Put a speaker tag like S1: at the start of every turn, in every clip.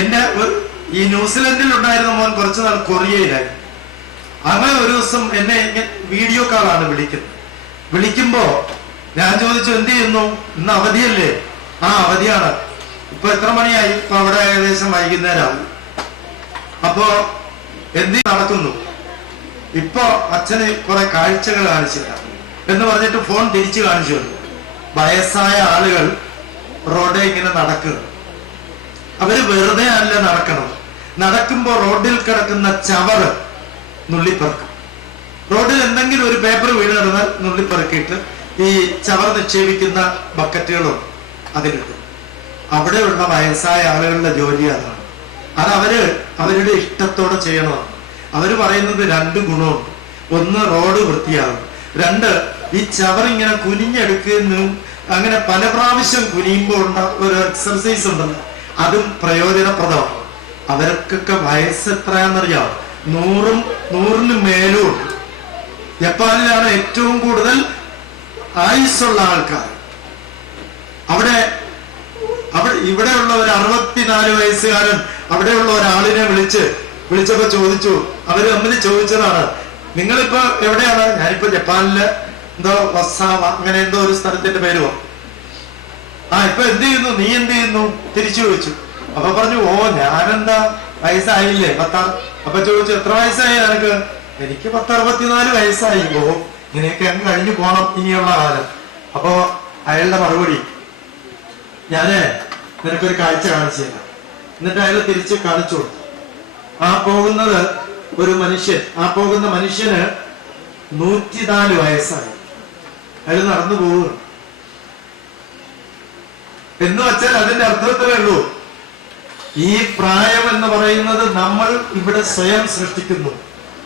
S1: എന്നെ ഈ ന്യൂസിലൻഡിൽ ഉണ്ടായിരുന്ന മോൻ കുറച്ചു നാൾ കൊറിയയിലായി. അങ്ങനെ ഒരു ദിവസം എന്നെ വീഡിയോ കാളാണ് വിളിക്കുന്നത്. വിളിക്കുമ്പോ ഞാൻ ചോദിച്ചു എന്ത് ചെയ്യുന്നു? ഇന്ന് അവധിയല്ലേ? ആ അവധിയാണ്. ഇപ്പൊ എത്ര മണിയായി? ഇപ്പൊ അവിടെ ഏകദേശം വൈകുന്നേരം അപ്പോ എന്ത് നടക്കുന്നു? ഇപ്പൊ അച്ഛന് കുറെ കാഴ്ചകൾ കാണിച്ചില്ല എന്ന് പറഞ്ഞിട്ട് ഫോൺ തിരിച്ചു കാണിച്ചു വന്നു വയസ്സായ ആളുകൾ റോഡേ ഇങ്ങനെ നടക്കുക അവർ വെറുതെ അല്ല നടക്കണം. നടക്കുമ്പോ റോഡിൽ കിടക്കുന്ന ചവറ് നുള്ളിപ്പറക്കും. റോഡിൽ എന്തെങ്കിലും ഒരു പേപ്പർ വീണ് കിടന്നാൽ നുള്ളിപ്പറക്കിയിട്ട് ഈ ചവർ നിക്ഷേപിക്കുന്ന ബക്കറ്റുകളും അതിലിടും. അവിടെയുള്ള വയസ്സായ ആളുകളുടെ ജോലി അതാണ്. അത് അവർ അവരുടെ ഇഷ്ടത്തോടെ ചെയ്യണമെന്ന് അവർ പറയുന്നത് രണ്ട് ഗുണമുണ്ട്. ഒന്ന് റോഡ് വൃത്തിയാകും. രണ്ട് ഈ ചവർ ഇങ്ങനെ കുനിഞ്ഞെടുക്കുന്നു. അങ്ങനെ പല പ്രാവശ്യം കുനിയുമ്പോൾ ഉണ്ട ഒരു എക്സർസൈസ് ഉണ്ടല്ലോ. അതും പ്രയോജനപ്രദമാണ് അവർക്കൊക്കെ വയസ്സ് എത്രയാണെന്നറിയാം നൂറും നൂറിന് മേലും ജപ്പാനിലാണ് ഏറ്റവും കൂടുതൽ ആയുസ്സുള്ള ആൾക്കാർ. അവിടെ അവിടെ ഉള്ള ഒരു അറുപത്തിനാല് വയസ്സുകാരൻ അവിടെയുള്ള ഒരാളിനെ വിളിച്ച് വിളിച്ചപ്പോ ചോദിച്ചു. അവർ തമ്മിൽ ചോദിച്ചതാണ് നിങ്ങളിപ്പോ എവിടെയാണ്? ഞാനിപ്പോ ജപ്പാനിൽ എന്തോ വസാവ അങ്ങനെ എന്തോ ഒരു സ്ഥലത്തിന്റെ പേര് പറഞ്ഞു. ആ ഇപ്പൊ എന്ത് ചെയ്യുന്നു? നീ എന്ത് ചെയ്യുന്നു? തിരിച്ചു ചോദിച്ചു. അപ്പൊ പറഞ്ഞു ഓ ഞാനെന്താ? വയസ്സായില്ലേ? പത്താറ് അപ്പൊ ചോദിച്ചു എത്ര വയസ്സായി നിനക്ക്? എനിക്ക് പത്തറുപത്തിനാല് വയസ്സായി. ഓ ഇങ്ങനെയൊക്കെ അങ്ങ് കഴിഞ്ഞു പോണം ഇനിയുള്ള കാലം. അപ്പോ അയാളുടെ മറുപടി ഞാൻ നിനക്കൊരു കാഴ്ച കാണിച്ചു എന്നിട്ട് അയാൾ തിരിച്ച് കാണിച്ചു കൊടുത്തു. ആ പോകുന്നത് ഒരു മനുഷ്യൻ ആ പോകുന്ന മനുഷ്യന് നൂറ്റിനാല് വയസ്സായി. അയാൾ നടന്നു പോവുകയാണ്. എന്ന് വെച്ചാൽ അതിന്റെ അർത്ഥത്തിലേ ഉള്ളൂ. ഈ പ്രായം എന്ന് പറയുന്നത് നമ്മൾ ഇവിടെ സ്വയം സൃഷ്ടിക്കുന്നു.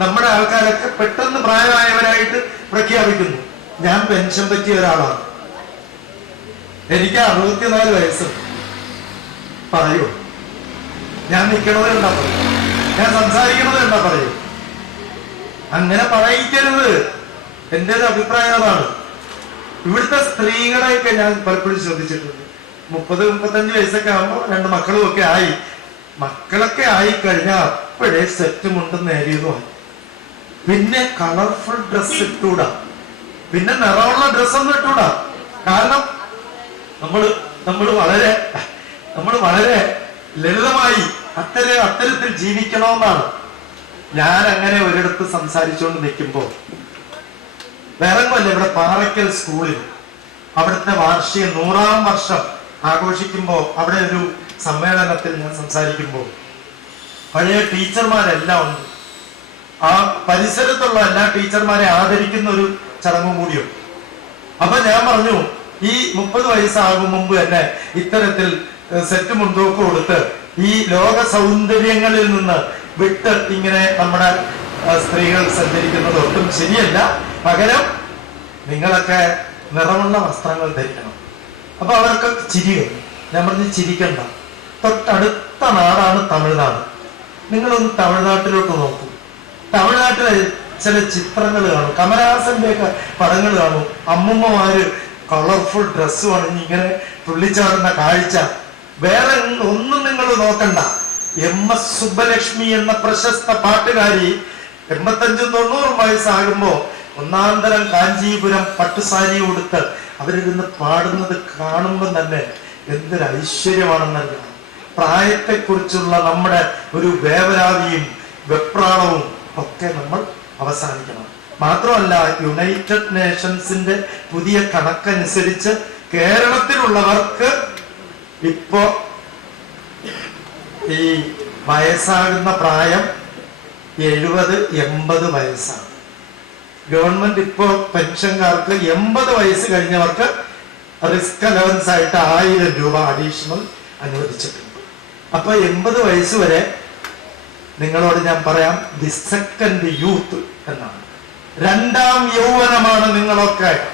S1: നമ്മുടെ ആൾക്കാരൊക്കെ പെട്ടെന്ന് പ്രായമായവരായിട്ട് പ്രഖ്യാപിക്കുന്നു. ഞാൻ പെൻഷൻ പറ്റിയ ഒരാളാണ്. എനിക്ക് അറുപത്തിനാല് വയസ്സ്. പറയൂ. ഞാൻ നിൽക്കണത് എന്താ പറയൂ. ഞാൻ സംസാരിക്കണത് എന്താ പറയൂ. അങ്ങനെ പറയിക്കരുത്. എന്റെ ഒരു അഭിപ്രായം അതാണ്. ഇവിടുത്തെ സ്ത്രീകളെയൊക്കെ ഞാൻ പലപ്പോഴും ശ്രദ്ധിച്ചിട്ടുണ്ട്. മുപ്പത് മുപ്പത്തഞ്ച് വയസ്സൊക്കെ ആകുമ്പോൾ രണ്ട് മക്കളും ഒക്കെ ആയി. മക്കളൊക്കെ ആയി കഴിഞ്ഞാൽ അപ്പോഴേ സെറ്റ് മുണ്ടും നേരിയതുമായി പിന്നെ കളർഫുൾ ഡ്രസ് ഇട്ടൂടാ. പിന്നെ നിറമുള്ള ഡ്രസ്സൊന്നും ഇട്ടൂടാ. കാരണം നമ്മൾ നമ്മൾ വളരെ നമ്മൾ വളരെ ലളിതമായി അത്തരം അത്തരത്തിൽ ജീവിക്കണമെന്നാണ്. ഞാൻ അങ്ങനെ ഒരിടത്ത് സംസാരിച്ചുകൊണ്ട് നിൽക്കുമ്പോൾ വേറെ ഇവിടെ പാറയ്ക്കൽ സ്കൂളിൽ അവിടുത്തെ വാർഷിക നൂറാം വർഷം ആഘോഷിക്കുമ്പോൾ അവിടെ ഒരു സമ്മേളനത്തിൽ ഞാൻ സംസാരിക്കുമ്പോൾ പഴയ ടീച്ചർമാരെല്ലാം ഉണ്ട്. ആ പരിസരത്തുള്ള എല്ലാ ടീച്ചർമാരെ ആദരിക്കുന്ന ഒരു ചടങ്ങും കൂടിയുണ്ട്. അപ്പൊ ഞാൻ പറഞ്ഞു ഈ മുപ്പത് വയസ്സാകും മുമ്പ് തന്നെ ഇത്തരത്തിൽ സെറ്റ് മുൻതൂക്കം കൊടുത്ത് ഈ ലോക സൗന്ദര്യങ്ങളിൽ നിന്ന് വിട്ട് ഇങ്ങനെ നമ്മുടെ സ്ത്രീകൾ സഞ്ചരിക്കുന്നത് ഒട്ടും ശരിയല്ല. പകരം നിങ്ങളൊക്കെ നിറമുള്ള വസ്ത്രങ്ങൾ ധരിക്കണം. അപ്പൊ അവർക്കൊക്കെ ചിരി വന്നു ഞാൻ പറഞ്ഞ് ചിരിക്കണ്ട. തൊട്ടടുത്ത നാടാണ് തമിഴ്നാട്. നിങ്ങളൊന്ന് തമിഴ്നാട്ടിലോട്ട് നോക്കൂ. തമിഴ്നാട്ടിലെ ചില ചിത്രങ്ങൾ കാണും. കമലഹാസന്റെ ഒക്കെ പടങ്ങൾ കാണും. അമ്മുമ്മമാര് കളർഫുൾ ഡ്രസ്സ് അണിഞ്ഞ് ഇങ്ങനെ തുള്ളിച്ചാടുന്ന കാഴ്ച. വേറെ ഒന്നും- നിങ്ങൾ നോക്കണ്ട. എം എസ് സുബ്ബലക്ഷ്മി എന്ന പ്രശസ്ത പാട്ടുകാരി എൺപത്തഞ്ചും തൊണ്ണൂറും വയസ്സാകുമ്പോ ഒന്നാന്തരം തരം കാഞ്ചീപുരം പട്ടുസാരി ഉടുത്ത് അവരിരുന്ന് പാടുന്നത് കാണുമ്പോൾ തന്നെ എന്തൊരു ഐശ്വര്യമാണെന്നറിയാം പ്രായത്തെക്കുറിച്ചുള്ള നമ്മുടെ ഒരു വേവലാതിയും വെപ്രാളവും ഒക്കെ നമ്മൾ അവസാനിക്കണം. മാത്രമല്ല യുണൈറ്റഡ് നേഷൻസിന്റെ പുതിയ കണക്കനുസരിച്ച് കേരളത്തിലുള്ളവർക്ക് ഇപ്പോ ഈ വയസ്സാകുന്ന പ്രായം എഴുപത് എൺപത് വയസ്സാണ്. ഗവൺമെന്റ് ഇപ്പോ പെൻഷൻകാർക്ക് എൺപത് വയസ്സ് കഴിഞ്ഞവർക്ക് റിസ്ക് അലവൻസ് ആയിട്ട് ആയിരം രൂപ അഡീഷണൽ അനുവദിച്ചിട്ടുണ്ട്. അപ്പൊ എൺപത് വയസ്സ് വരെ നിങ്ങളോട് ഞാൻ പറയാം ദി സെക്കൻഡ് യൂത്ത് എന്നാണ്. രണ്ടാം യൗവനമാണ് നിങ്ങളൊക്കെ.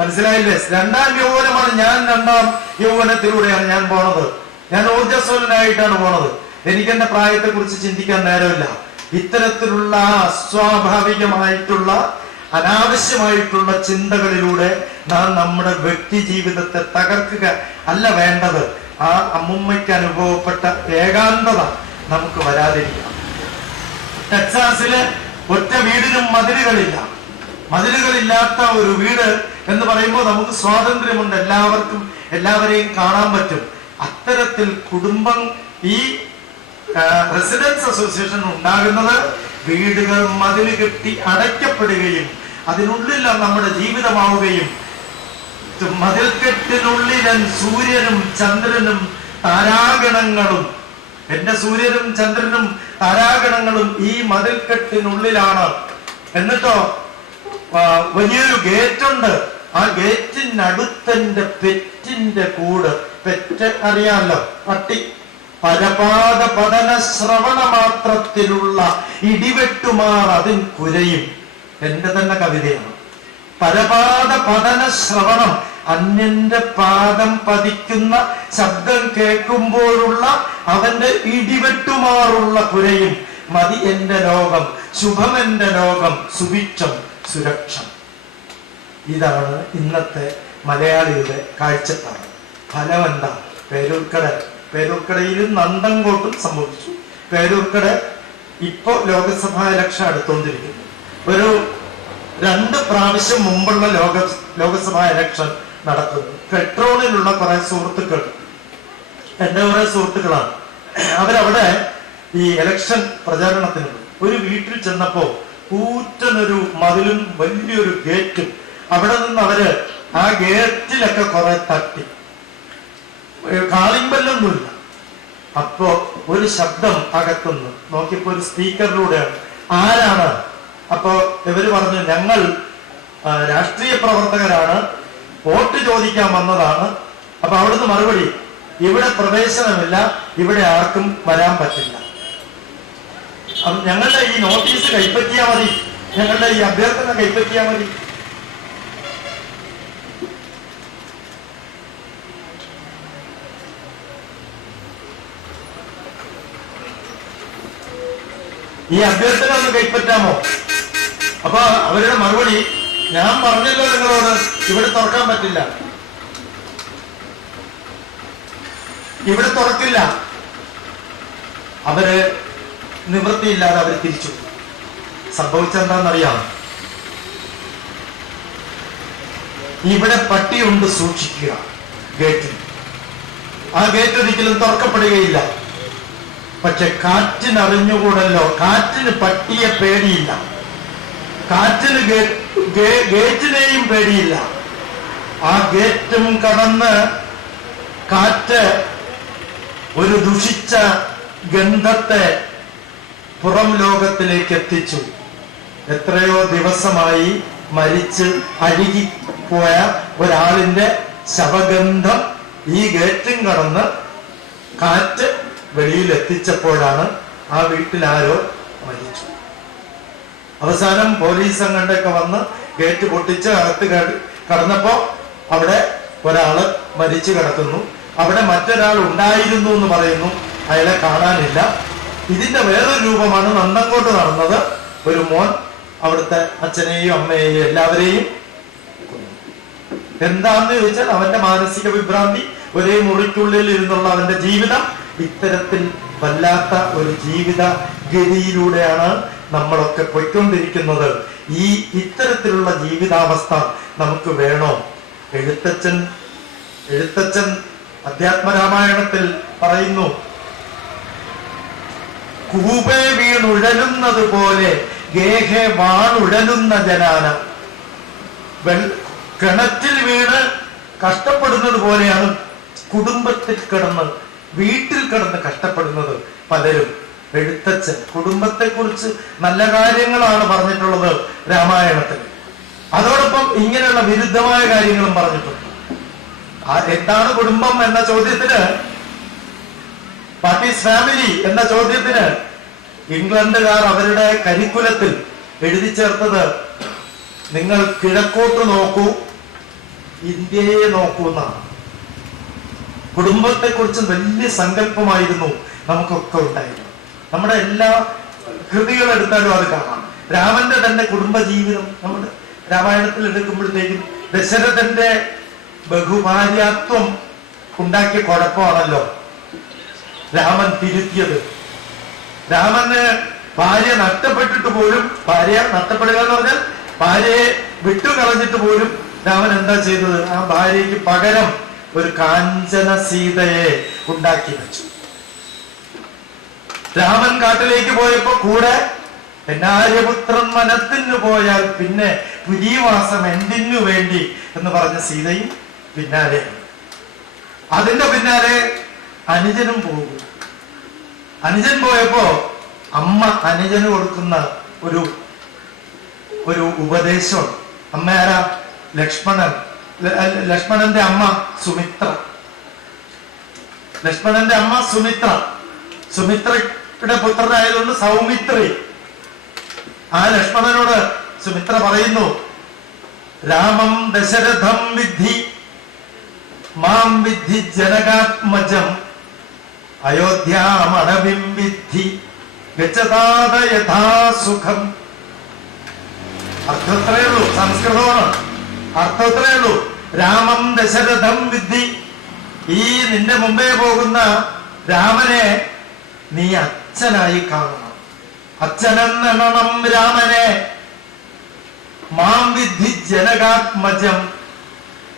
S1: മനസ്സിലായില്ലേ? രണ്ടാം യൗവനമാണ് ഞാൻ രണ്ടാം യൗവനത്തിലൂടെയാണ് ഞാൻ പോണത്. ഞാൻ ഊർജസ്വലനായിട്ടാണ് പോണത്. എനിക്ക് എന്റെ പ്രായത്തെ കുറിച്ച് ചിന്തിക്കാൻ നേരമില്ല. ഇത്തരത്തിലുള്ള അസ്വാഭാവികമായിട്ടുള്ള അനാവശ്യമായിട്ടുള്ള ചിന്തകളിലൂടെ നാം നമ്മുടെ വ്യക്തി ജീവിതത്തെ തകർക്കുക അല്ല വേണ്ടത്. ആ അമ്മുമ്മയ്ക്ക് അനുഭവപ്പെട്ട ഏകാന്തത നമുക്ക് വരാതിരിക്കാം. ടെക്സാസിൽ ഒറ്റ വീടിനും മതിലുകളില്ല. മതിലുകളില്ലാത്ത ഒരു വീട് എന്ന് പറയുമ്പോൾ നമുക്ക് സ്വാതന്ത്ര്യമുണ്ട്. എല്ലാവർക്കും എല്ലാവരെയും കാണാൻ പറ്റും. അത്തരത്തിൽ കുടുംബം ഈ റെസിഡൻസ് അസോസിയേഷൻ ഉണ്ടാകുന്നത് വീടുകൾ മതിൽ കെട്ടി അടയ്ക്കപ്പെടുകയും അതിനുള്ളിൽ നമ്മുടെ ജീവിതമാവുകയും മതിൽക്കെട്ടിനുള്ളിലൻ സൂര്യനും ചന്ദ്രനും താരാഗണങ്ങളും. എന്റെ സൂര്യനും ചന്ദ്രനും താരാഗണങ്ങളും ഈ മതിൽക്കെട്ടിനുള്ളിലാണ് എന്നിട്ടോ വലിയൊരു ഗേറ്റ് ഉണ്ട് ആ ഗേറ്റിനടുത്തെന്റെ പെറ്റിന്റെ കൂട്. പെറ്റ് അറിയാമല്ലോ? പട്ടി. പരപാത പതന ശ്രവണ മാത്രത്തിലുള്ള ഇടിവെട്ടുമാർ അതിൻ കുരയും. എന്റെ തന്നെ കവിതയാണ്. പരപാദ പതന ശ്രവണം അന്യന്റെ പാദം പതിക്കുന്ന ശബ്ദം കേൾക്കുമ്പോഴുള്ള അവന്റെ ഇടിവെട്ടുമാറുള്ള കുരയും. മതി എന്റെ ലോകം ശുഭം എന്റെ ലോകം സുഭിക്ഷം സുരക്ഷം. ഇതാണ് ഇന്നത്തെ മലയാളിയുടെ കാഴ്ചപ്പാട്. ഫലം എന്താ പേരൂർക്കടയിലും നന്തങ്കോട്ടും സംഭവിച്ചു. പേരൂർക്കട ഇപ്പോ ലോകസഭാ ഇലക്ഷൻ അടുത്തോണ്ടിരിക്കുന്നു ഒരു രണ്ട് പ്രാവശ്യം മുമ്പുള്ള ലോക ലോകസഭാ ഇലക്ഷൻ നടക്കുന്നു. പെട്രോളിലുള്ള കുറെ സുഹൃത്തുക്കൾ എന്റെ കുറെ സുഹൃത്തുക്കളാണ്. അവരവിടെ ഈ ഇലക്ഷൻ പ്രചാരണത്തിന്. ഒരു വീട്ടിൽ ചെന്നപ്പോ കൂറ്റനൊരു മതിലും വലിയൊരു ഗേറ്റും അവിടെ നിന്ന് അവർ ആ ഗേറ്റിലൊക്കെ കുറെ തട്ടി. കാളിമ്പല്ലൊന്നുമില്ല അപ്പോ ഒരു ശബ്ദം അകത്തുന്നു. നോക്കിയപ്പോ ഒരു സ്പീക്കറിലൂടെ ആരാണ്? അപ്പോ ഇവർ പറഞ്ഞു ഞങ്ങൾ രാഷ്ട്രീയ പ്രവർത്തകരാണ്. വോട്ട് ചോദിക്കാൻ വന്നതാണ്. അപ്പൊ അവിടുന്ന് മറുപടി ഇവിടെ പ്രവേശനമില്ല ഇവിടെ ആർക്കും വരാൻ പറ്റില്ല. ഞങ്ങളുടെ ഈ നോട്ടീസ് കൈപ്പറ്റിയാ മതി. ഞങ്ങളുടെ ഈ അഭ്യർത്ഥന കൈപ്പറ്റിയാ മതി. ഈ അഭ്യർത്ഥന ഒന്ന് കൈപ്പറ്റാമോ? അപ്പൊ അവരുടെ മറുപടി ഞാൻ പറഞ്ഞല്ലോ നിങ്ങളോട് ഇവിടെ തുറക്കാൻ പറ്റില്ല. ഇവിടെ തുറക്കില്ല. അവർ നിവൃത്തിയില്ലാതെ അവർ തിരിച്ചു. സംഭവിച്ചെന്താണെന്നറിയാം ഇവിടെ പട്ടിയുണ്ട് സൂക്ഷിക്കുക ഗേറ്റിൽ. ആ ഗേറ്റ് ഒരിക്കലും തുറക്കപ്പെടുകയില്ല. പക്ഷെ കാറ്റിനറിഞ്ഞുകൂടല്ലോ. കാറ്റിന് പട്ടിയെ പേടിയില്ല. കാറ്റിന് ഗേറ്റിനെയും പേടിയില്ല. ആ ഗേറ്റും കടന്ന് കാറ്റ് ഒരു ദുഷിച്ച ഗന്ധത്തെ പുറം ലോകത്തിലേക്ക് എത്തിച്ചു എത്രയോ ദിവസമായി മരിച്ച് അഴുകിപ്പോയ ഒരാളിന്റെ ശവഗന്ധം ഈ ഗേറ്റും കടന്ന് കാറ്റ് വെളിയിൽ എത്തിച്ചപ്പോഴാണ് ആ വീട്ടിൽ ആരോ മരിച്ചു. അവസാനം പോലീസ് അങ്ങോട്ടൊക്കെ വന്ന് ഗേറ്റ് പൊട്ടിച്ച് അകത്ത് കട- കടന്നപ്പോ അവിടെ ഒരാൾ മരിച്ചു കിടക്കുന്നു. അവിടെ മറ്റൊരാൾ ഉണ്ടായിരുന്നു എന്ന് പറയുന്നു. അയാളെ കാണാനില്ല. ഇതിന്റെ വേറൊരു രൂപമാണ് നന്ദങ്കോട്ട് നടന്നത്. ഒരു മോൻ അവിടുത്തെ അച്ഛനെയും അമ്മയെയും എല്ലാവരെയും എന്താന്ന് ചോദിച്ചാൽ അവന്റെ മാനസിക വിഭ്രാന്തി ഒരേ മുറിക്കുള്ളിൽ ഇരുന്നുള്ള അവന്റെ ജീവിതം ഇത്തരത്തിൽ വല്ലാത്ത ഒരു ജീവിത ഗതിയിലൂടെയാണ് നമ്മളൊക്കെ പോയിക്കൊണ്ടിരിക്കുന്നത്. ഈ ഇത്തരത്തിലുള്ള ജീവിതാവസ്ഥ നമുക്ക് വേണോ? എഴുത്തച്ഛൻ എഴുത്തച്ഛൻ അധ്യാത്മരാമായണത്തിൽ പറയുന്നു കൂപേ വീണുഴലുന്നത് പോലെ ഗേഹെ വാണുഴലുന്ന ജനാന. കിണറ്റിൽ വീണ് കഷ്ടപ്പെടുന്നത് പോലെയാണ് കുടുംബത്തിൽ കിടന്ന് വീട്ടിൽ കിടന്ന് കഷ്ടപ്പെടുന്നത് പലരും. എഴുത്തച്ഛൻ കുടുംബത്തെക്കുറിച്ച് നല്ല കാര്യങ്ങളാണ് പറഞ്ഞിട്ടുള്ളത് രാമായണത്തിൽ. അതോടൊപ്പം ഇങ്ങനെയുള്ള വിരുദ്ധമായ കാര്യങ്ങളും പറഞ്ഞിട്ടുണ്ട്. ആ എന്താണ് കുടുംബം എന്ന ചോദ്യത്തിന്? വാട്ട് ഈസ് ഫാമിലി എന്ന ചോദ്യത്തിന് ഇംഗ്ലണ്ടുകാർ അവരുടെ കരിക്കുലത്തിൽ എഴുതി ചേർത്തത് നിങ്ങൾ കിഴക്കോട്ട് നോക്കൂ ഇന്ത്യയെ നോക്കൂ എന്നാണ്. കുടുംബത്തെ കുറിച്ച് വലിയ സങ്കല്പമായിരുന്നു നമുക്കൊക്കെ ഉണ്ടായിരുന്നു നമ്മുടെ എല്ലാ കൃതികൾ എടുത്താലും അത് കാണാം. രാമന്റെ തന്നെ കുടുംബജീവിതം നമ്മുടെ രാമായണത്തിൽ എടുക്കുമ്പോഴത്തേക്കും ദശരഥന്റെ ബഹുഭാര്യാത്വം ഉണ്ടാക്കിയ കുഴപ്പമാണല്ലോ രാമൻ തിരുത്തിയത്. രാമന് ഭാര്യ നഷ്ടപ്പെട്ടിട്ട് പോലും ഭാര്യ നഷ്ടപ്പെടുക എന്ന് പറഞ്ഞാൽ ഭാര്യയെ വിട്ടുകളഞ്ഞിട്ട് പോലും രാമൻ എന്താ ചെയ്തത്? ആ ഭാര്യയ്ക്ക് പകരം ഒരു കാഞ്ചന സീതയെ ഉണ്ടാക്കി വെച്ചു. രാമൻ കാട്ടിലേക്ക് പോയപ്പോ കൂടെ എന്നാര്യപുത്രൻ വനത്തിനു പോയാൽ പിന്നെ പുരീവാസം എന്തിനു വേണ്ടി എന്ന് പറഞ്ഞ സീതയും പിന്നാലെ. അതിന്റെ പിന്നാലെ അനുജനും പോകും. അനുജൻ പോയപ്പോ അമ്മ അനുജന് കൊടുക്കുന്ന ഒരു ഒരു ഉപദേശം. അമ്മയാരാ? ലക്ഷ്മണൻ. ലക്ഷ്മണന്റെ അമ്മ സുമിത്ര. ലക്ഷ്മണന്റെ അമ്മ സുമിത്ര. സുമിത്രയുടെ പുത്രനായതുകൊണ്ട് സൗമിത്രി. ആ ലക്ഷ്മണനോട് സുമിത്ര പറയുന്നു രാമം ദശരഥം വിദ്ധി മാം വിദ്ധി ജനകാത്മജം അയോധ്യാമടവിം വിദ്ധി ഗച്ഛതാത യഥാസുഖം അർത്ഥത്രേ ഉള്ളൂ. സംസ്കൃതമാണ്. അർത്ഥത്രേ രാമം ദശരഥം വിദ്ധി. ഈ നിന്റെ മുമ്പേ പോകുന്ന രാമനെ നീ അച്ഛനായി കാണണം. അച്ഛനെന്നണം രാമനെ. മാം വിദ്ധി ജനകാത്മജം.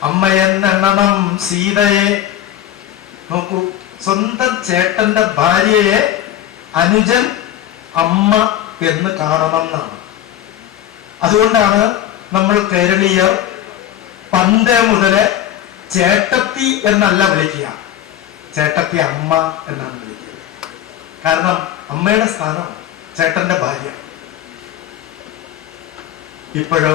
S1: അമ്മയെന്നെണ്ണണം സീതയെ. നോക്കൂ സ്വന്തം ചേട്ടന്റെ ഭാര്യയെ അനുജൻ അമ്മ എന്ന് കാണണം എന്നാണ് അതുകൊണ്ടാണ് നമ്മൾ കേരളീയർ പണ്ട് മുതൽ ചേട്ടത്തി എന്നല്ല വിളിക്കുക. ചേട്ടത്തി അമ്മ എന്നാണ് വിളിക്കുക. കാരണം അമ്മയുടെ സ്ഥാനം ചേട്ടന്റെ ഭാര്യ. ഇപ്പോഴോ